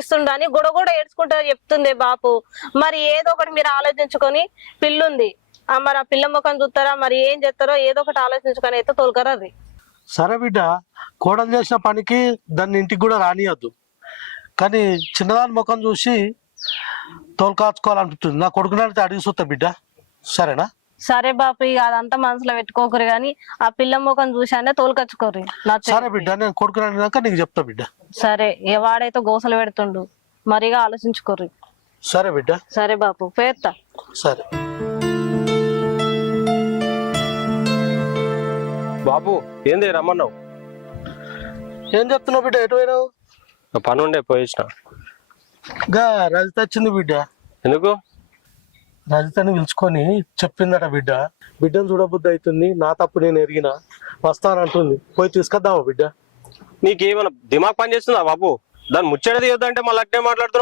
పంపిస్తుండ అని గొడగొడ ఏడ్చుకుంటా చెప్తుంది బాపు. మరి ఏదో ఒకటి మీరు ఆలోచించుకొని పిల్లుంది మరి ఆ పిల్ల ముఖం చూస్తారా మరి ఏం చేస్తారో ఏదో ఒకటి ఆలోచించుకొని అయితే తోలుకరా అది. సరే బిడ్డ, కోడలు చేసిన పనికి దాన్ని ఇంటికి కూడా రానియద్దు, కానీ చిన్నదాని ముఖం చూసి తోలుకాచుకోవాలనిపిస్తుంది. నా కొడుకునైతే అడిగి చూస్తా బిడ్డ, సరేనా? సరే బాపు, ఇక అదంతా మనసులో పెట్టుకోకరు గాని ఆ పిల్ల ముఖం చూసానే తోలుకొచ్చుకోరు. సరే బిడ్డ, నేను కొడుకుని అడిగినాక నీకు చెప్తా బిడ్డ. సరే, ఏ వాడైతే గోసలు పెడుతుండు మరిగా ఆలోచించుకోరు. సరే బిడ్డ. సరే బాపు, పేర్తా. సరే బాబు, ఏంది రమ్మన్నావు? ఏం చెప్తున్నావు బిడ్డ? ఎటు పోయినావు? పని ఉండే పోయించిన. గా రజిత వచ్చింది బిడ్డ. ఎందుకు? రజితని పిలుచుకొని చెప్పిందట బిడ్డ, బిడ్డను చూడబుద్ధి అవుతుంది, నా తప్పు నేను ఎరిగిన, వస్తానంటుంది, పోయి తీసుకొద్దామా బిడ్డ? నీకేమైనా దిమాగ్ పని చేస్తుందా బాబు? దాన్ని ముచ్చట తీయొద్దంటే మళ్ళీ అట్నే మాట్లాడుతున్నావు.